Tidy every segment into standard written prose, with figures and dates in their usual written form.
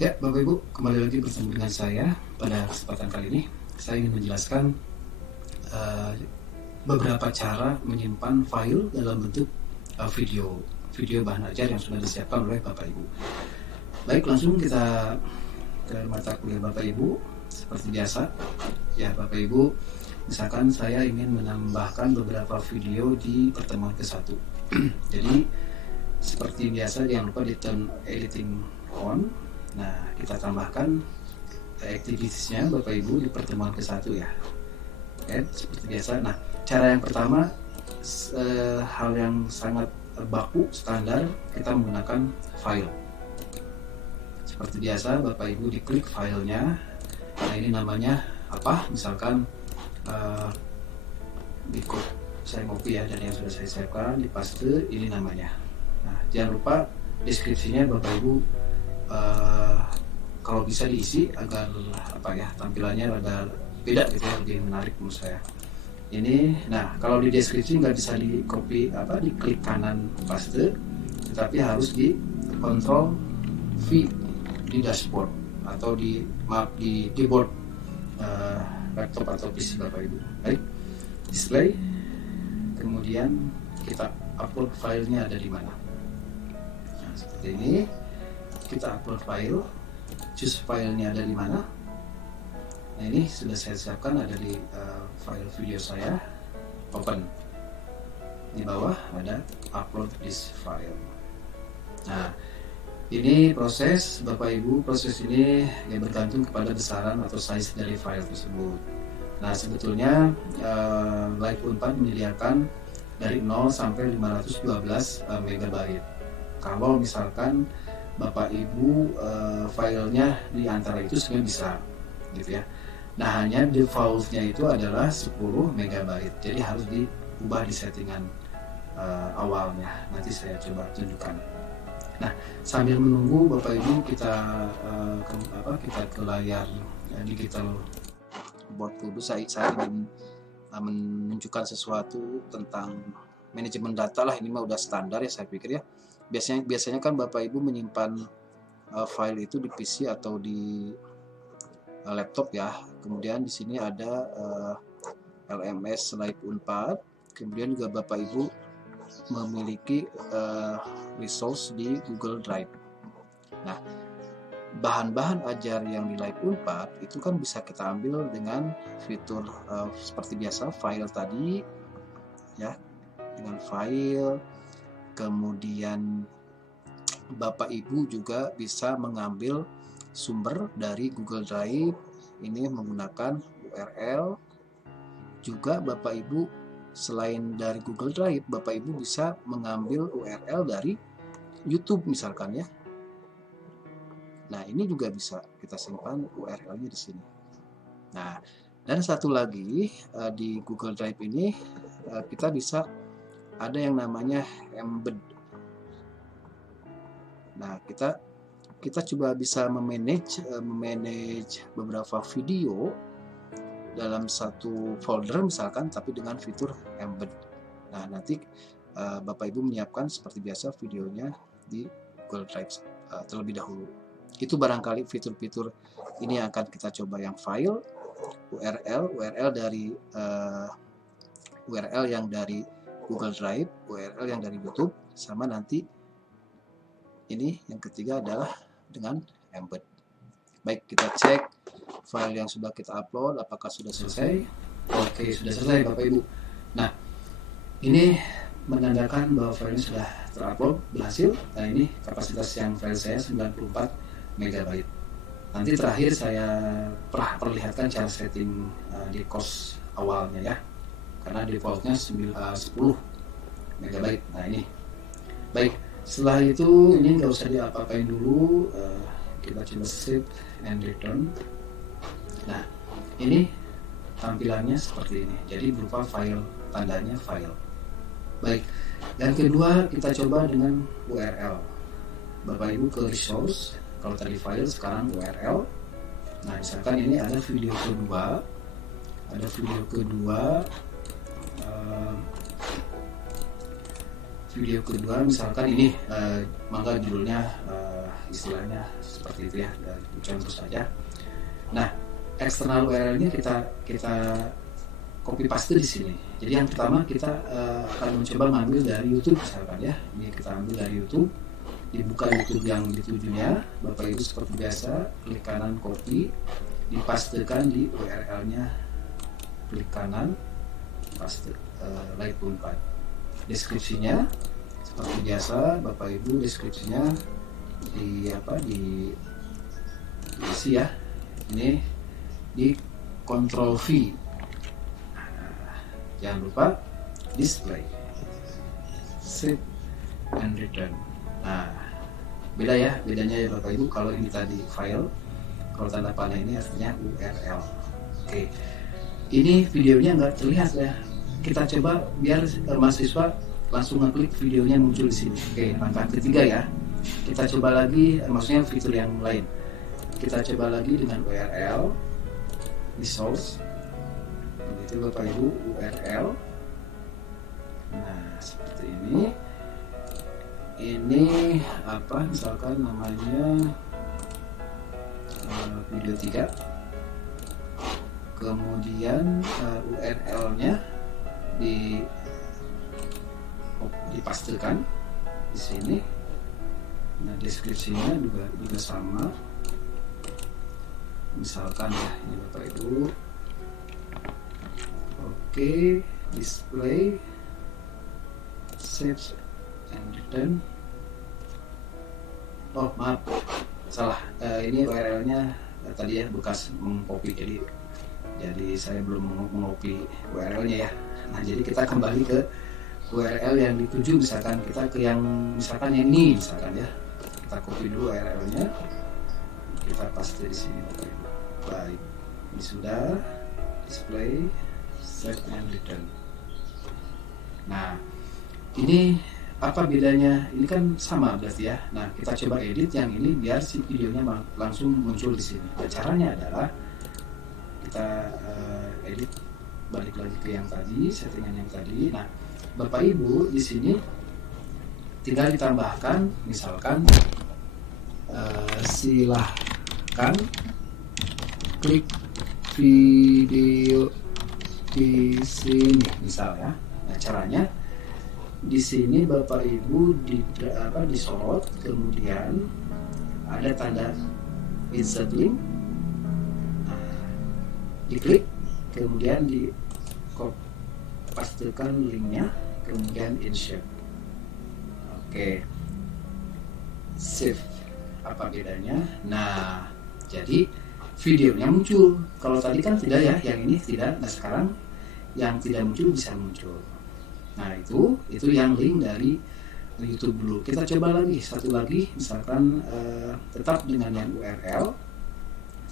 Ya, Bapak Ibu, kembali lagi bersama dengan saya. Pada kesempatan kali ini, saya ingin menjelaskan beberapa cara menyimpan file dalam bentuk video bahan ajar yang sudah disiapkan oleh Bapak Ibu. Baik, langsung kita ke mata kuliah Bapak Ibu. Seperti biasa, ya Bapak Ibu, misalkan saya ingin menambahkan beberapa video di pertemuan ke-1. Jadi, seperti biasa, jangan lupa di turn editing on. Nah, kita tambahkan activitiesnya Bapak Ibu di pertemuan ke-1 ya. Oke, seperti biasa. Nah, cara yang pertama, hal yang sangat baku standar, kita menggunakan file. Seperti biasa, Bapak Ibu diklik filenya. Nah, ini namanya apa? Misalkan saya copy ya dari yang sudah saya siapkan, di paste, ini namanya. Nah, jangan lupa deskripsinya Bapak Ibu kalau bisa diisi agar tampilannya rada beda gitu ya, lebih menarik menurut saya. Ini, nah kalau di deskripsi nggak bisa di copy di klik kanan paste, tetapi harus di Ctrl V di dashboard atau di keyboard laptop atau PC Bapak Ibu. Baik, display, kemudian kita upload filenya ada di mana. Nah, seperti ini. Kita upload file, choose filenya ada di mana. Nah, ini sudah saya siapkan, ada di file video saya. Open. Di bawah ada upload this file. Nah, ini proses Bapak Ibu, proses ini yang bergantung kepada besaran atau size dari file tersebut. Nah, sebetulnya Live Unpad menyediakan dari 0 sampai 512 MB. Kalau misalkan Bapak Ibu filenya di antara itu sebenarnya bisa gitu ya. Nah, hanya defaultnya itu adalah 10 MB. Jadi harus diubah di settingan awalnya. Nanti saya coba tunjukkan. Nah, sambil menunggu Bapak Ibu, kita ke layar digital board dulu. Saya ingin menunjukkan sesuatu tentang manajemen data lah. Ini mah udah standar ya, saya pikir ya. Biasanya kan Bapak Ibu menyimpan file itu di PC atau di laptop ya. Kemudian di sini ada LMS Live Unpad. Kemudian juga Bapak Ibu memiliki resource di Google Drive. Nah, bahan-bahan ajar yang di Live Unpad itu kan bisa kita ambil dengan fitur seperti biasa, file tadi ya, dengan file. Kemudian Bapak Ibu juga bisa mengambil sumber dari Google Drive, ini menggunakan URL. Juga Bapak Ibu selain dari Google Drive, Bapak Ibu bisa mengambil URL dari YouTube misalkan ya. Nah, ini juga bisa kita simpan URL-nya di sini. Nah, dan satu lagi di Google Drive ini kita bisa ada yang namanya embed. Nah, kita coba bisa memanage beberapa video dalam satu folder misalkan, tapi dengan fitur embed. Nah, nanti Bapak Ibu menyiapkan seperti biasa videonya di Google Drive terlebih dahulu. Itu barangkali fitur-fitur ini yang akan kita coba, yang file, URL dari URL yang dari Google Drive, URL yang dari YouTube, sama nanti ini yang ketiga adalah dengan embed. Baik, kita cek file yang sudah kita upload apakah sudah selesai. Oke, sudah selesai Bapak Ibu. Nah, ini menandakan bahwa filenya sudah terupload berhasil. Nah, ini kapasitas yang file saya 94 MB. Nanti terakhir saya perlihatkan cara setting di cost awalnya ya, karena defaultnya 10 MB. Nah, ini baik, setelah itu ini nggak usah diapa-apain dulu, kita coba save and return. Nah, ini tampilannya seperti ini, jadi berupa file, tandanya file. Baik, dan kedua kita coba dengan URL. Bapak Ibu ke resource, kalau tadi file sekarang URL. Nah, misalkan ini ada video kedua, video kedua misalkan ini maka judulnya istilahnya seperti itu ya, contoh saja. Nah, eksternal URL-nya kita copy paste di sini. Jadi yang pertama kita akan mencoba mengambil dari YouTube misalkan ya. Ini kita ambil dari YouTube, dibuka YouTube yang ditujunya, Bapak Ibu seperti biasa, klik kanan copy, dipastekan di URL-nya, klik kanan, paste Lightroom 4. Deskripsinya seperti biasa, Bapak Ibu deskripsinya diisi ya. Ini di Ctrl V. Jangan lupa display, save and return. Nah, bedanya ya Bapak Ibu, kalau ini tadi file, kalau tanda panah ini artinya URL. Oke, ini videonya nggak terlihat ya. Kita coba biar mahasiswa langsung ngeklik videonya muncul di sini. Oke, langkah ketiga ya. Kita coba lagi, maksudnya fitur yang lain. Kita coba lagi dengan URL di source. Begitu Bapak Ibu, URL. Nah, seperti ini. Ini apa? Misalkan namanya video 3. Kemudian URL-nya dipastekan di sini. Nah, deskripsinya juga sama. Misalkan ya, ini Bapak Ibu. Oke, display, save and return. Oh maaf, salah. Ini URL-nya tadi ya bekas mengcopy, jadi saya belum mengcopy URL-nya ya. Nah, jadi kita kembali ke URL yang dituju, misalkan kita ke yang misalkan yang ini misalkan ya. Kita copy dulu URL-nya, kita paste di sini Bapak Ibu. Baik, ini sudah display, save and return. Nah, ini apa bedanya? Ini kan sama berarti ya. Nah, kita coba edit yang ini biar si videonya langsung muncul di sini. Nah, caranya adalah kita edit, balik lagi ke yang tadi, settingan yang tadi. Nah, Bapak Ibu di sini tinggal ditambahkan, misalkan silahkan klik video di sini, misal ya. Nah, caranya di sini Bapak Ibu disorot, kemudian ada tanda insert link, diklik, kemudian pastekan linknya, kemudian insert. Oke, save. Apa bedanya? Nah, jadi videonya muncul. Kalau tadi kan tidak ya, yang ini tidak. Nah, sekarang yang tidak muncul bisa muncul. Nah, itu yang link dari YouTube dulu. Kita coba lagi, satu lagi, misalkan tetap dengan yang URL,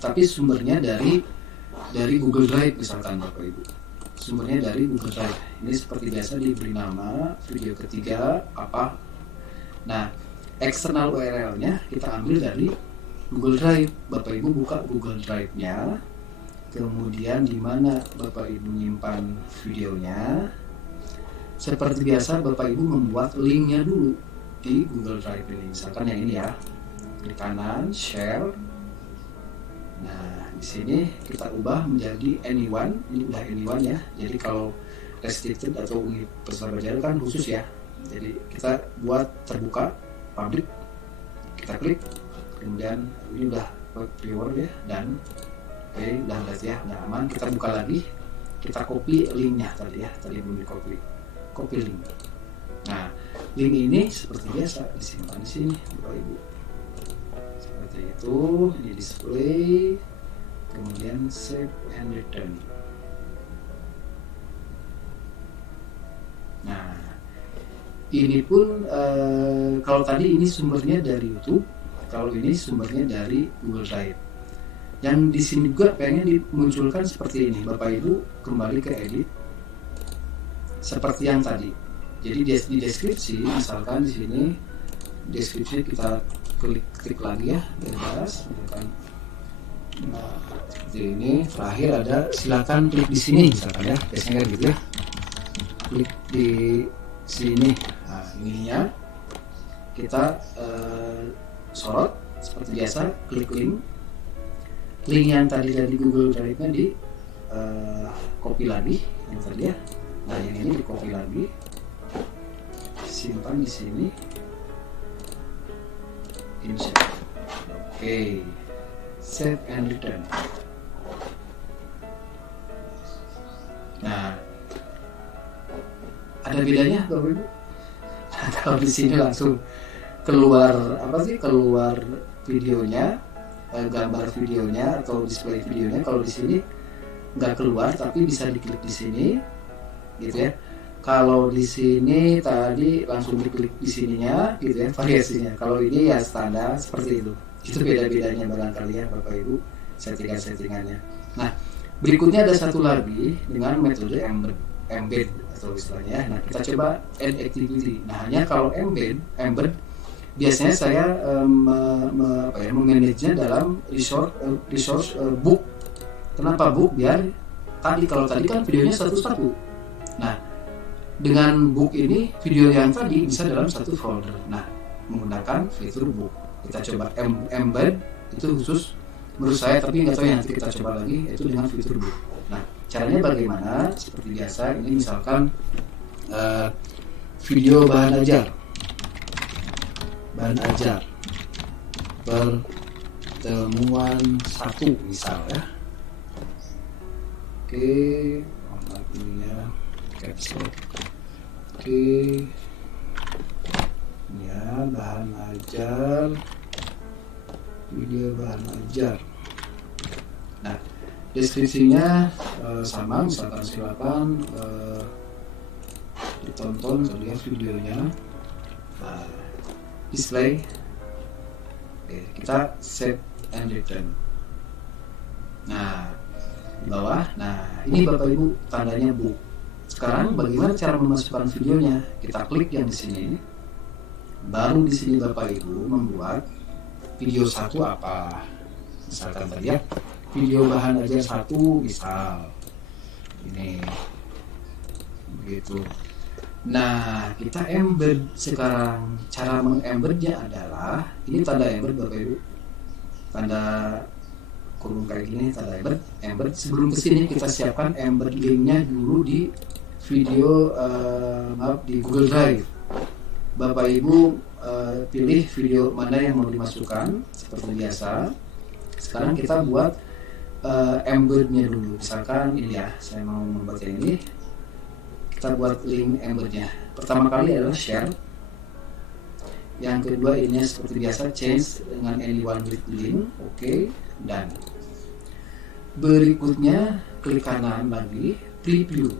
tetapi sumbernya dari Google Drive misalkan Bapak Ibu. Sumbernya dari Google Drive. Ini seperti biasa diberi nama video ketiga apa. Nah, eksternal URL-nya kita ambil dari Google Drive. Bapak Ibu buka Google Drive-nya, kemudian di mana Bapak Ibu nyimpan videonya. Seperti biasa Bapak Ibu membuat linknya dulu di Google Drive ini. Misalkan yang ini ya, klik kanan, share. Nah, di sini kita ubah menjadi anyone. Ini udah anyone ya. Jadi kalau restricted atau peserta belajar kan khusus ya. Jadi kita buat terbuka, public. Kita klik, kemudian ini udah viewer ya, dan oke, udah berarti ya, udah aman. Kita buka lagi, kita copy linknya tadi ya, tadi belum di copy link. Nah, link ini seperti biasa disimpan di sini Bapak Ibu. Seperti itu, ini display, kemudian save and return. Nah, ini pun kalau tadi ini sumbernya dari YouTube, kalau ini sumbernya dari Google Drive. Yang di sini juga pengen dimunculkan seperti ini, Bapak Ibu kembali ke edit, seperti yang tadi. Jadi di deskripsi, misalkan di sini deskripsi kita klik lagi ya, bebas, misalkan. Nah, seperti ini. Terakhir ada silakan klik di sini, misalkan ya, biasanya gitu ya. Klik di sini. Nah, ininya kita sorot, seperti biasa klik link yang tadi dari Google Drive-nya di copy lagi yang tadi ya. Nah yang ini di copy lagi, simpan di sini, insert. Oke, save and return. Nah, ada bedanya Bapak Ibu? Kalau di sini langsung keluar keluar videonya, gambar videonya atau display videonya. Kalau di sini nggak keluar, tapi bisa diklik di sini, gitu ya. Kalau di sini tadi langsung diklik di sininya, gitu ya, variasinya. Kalau ini ya standar seperti itu. Itu beda-bedanya barangkali ya Bapak Ibu, settingannya. Nah, berikutnya ada satu lagi dengan metode embed atau istilahnya. Nah, kita coba add activity. Nah, hanya kalau embed biasanya saya memanagenya dalam resource book. Kenapa book? Biar kalau tadi kan videonya satu-satu. Nah, dengan book ini video yang tadi bisa dalam satu folder. Nah, menggunakan fitur book. Kita coba embed itu khusus menurut saya, tapi nggak tahu ya, nanti kita coba lagi itu dengan fitur book. Nah, caranya bagaimana? Seperti biasa, ini misalkan video bahan ajar pertemuan 1 misal ya. Oke, ininya caps lock. Oke, ya bahan ajar, video bahan ajar. Nah, deskripsinya sama, misalkan silakan ditonton lihat videonya. Nah, display. Oke, kita save and return. Nah, di bawah. Nah, ini Bapak Ibu tandanya book. Sekarang bagaimana cara memasukkan videonya? Kita klik yang di sini. Baru di sini Bapak Ibu membuat video 1 apa? Misalkan tadi ya, video bahan ajar 1 misal. Ini. Begitu. Nah, kita embed sekarang. Cara mengembednya adalah ini tanda embed Bapak Ibu. Tanda kurung kayak gini, tanda embed. Sebelum kesini kita siapkan embed linknya dulu di video di Google Drive. Bapak Ibu pilih video mana yang mau dimasukkan seperti biasa. Sekarang kita buat embednya dulu. Misalkan ini ya, saya mau membuat yang ini. Kita buat link embednya. Pertama kali adalah share. Yang kedua ini seperti biasa change dengan anyone with link. Oke, dan berikutnya klik kanan lagi preview.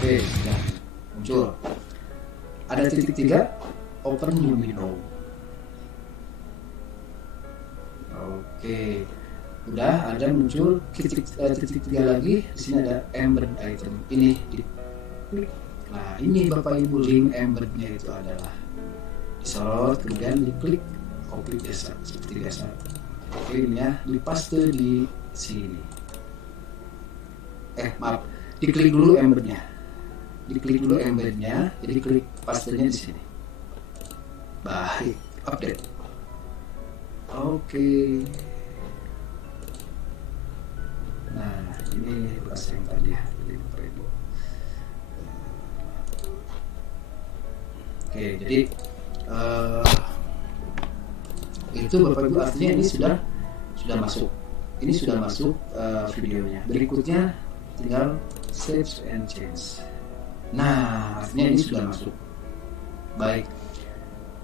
Oke, sudah muncul. Ada titik 3, open new window. Oke. Udah ada muncul titik 3 lagi. Di sini ada embed item. Ini diklik. Nah, ini Bapak Ibu link embednya itu adalah disorot, kemudian diklik copy biasa seperti biasa. Oke, ini ya dipaste di sini. Maaf, diklik dulu embednya. Jadi klik pastenya di sini. Baik, update. Oke. Nah, ini bekas yang tadi ya, jadi Bapak Ibu. Oke, jadi itu Bapak Ibu artinya ini sudah masuk. Ini sudah masuk videonya. Berikutnya tinggal save and change. Nah, artinya ini sudah masuk. Baik,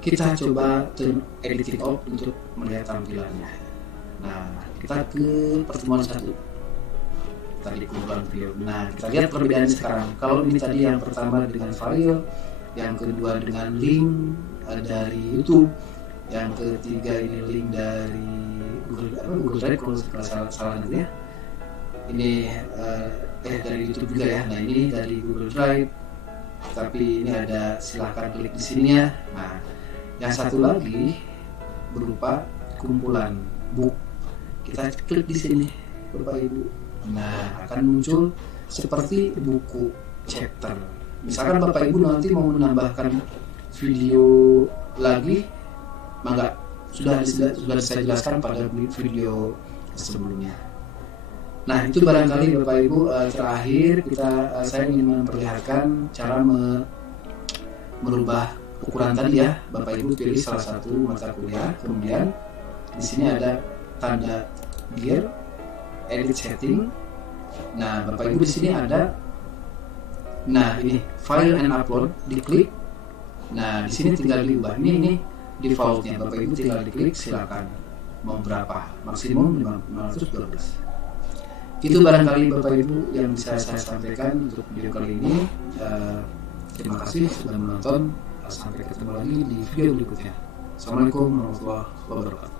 kita coba turn editing off untuk melihat tampilannya. Nah, kita ke pertemuan 1. Tadi kumpulan video. Nah, kita lihat perbedaannya sekarang. Kalau ini tadi yang pertama dengan file, yang kedua dengan link dari YouTube, yang ketiga ini link dari Google Drive kalau salah nanti ya. Ini dari YouTube juga ya. Nah, ini dari Google Drive. Tapi ini ada silahkan klik di sini ya. Nah, yang satu lagi berupa kumpulan book. Kita klik di sini, Bapak Ibu. Nah, akan muncul seperti buku chapter. Misalkan Bapak Ibu nanti mau menambahkan video lagi, maka sudah saya jelaskan pada video sebelumnya. Nah, itu barangkali Bapak Ibu terakhir saya ingin memperlihatkan cara merubah ukuran tadi ya. Bapak Ibu pilih salah satu mata kuliah, kemudian di sini ada tanda gear, edit setting. Nah, Bapak Ibu di sini ada, nah ini file and upload, diklik. Nah, di sini tinggal diubah. Ini defaultnya, Bapak Ibu tinggal diklik, silakan mau berapa, maksimum 512. Itu barangkali Bapak Ibu yang bisa saya sampaikan untuk video kali ini. Terima kasih sudah menonton. Sampai ketemu lagi di video berikutnya. Assalamualaikum warahmatullahi wabarakatuh.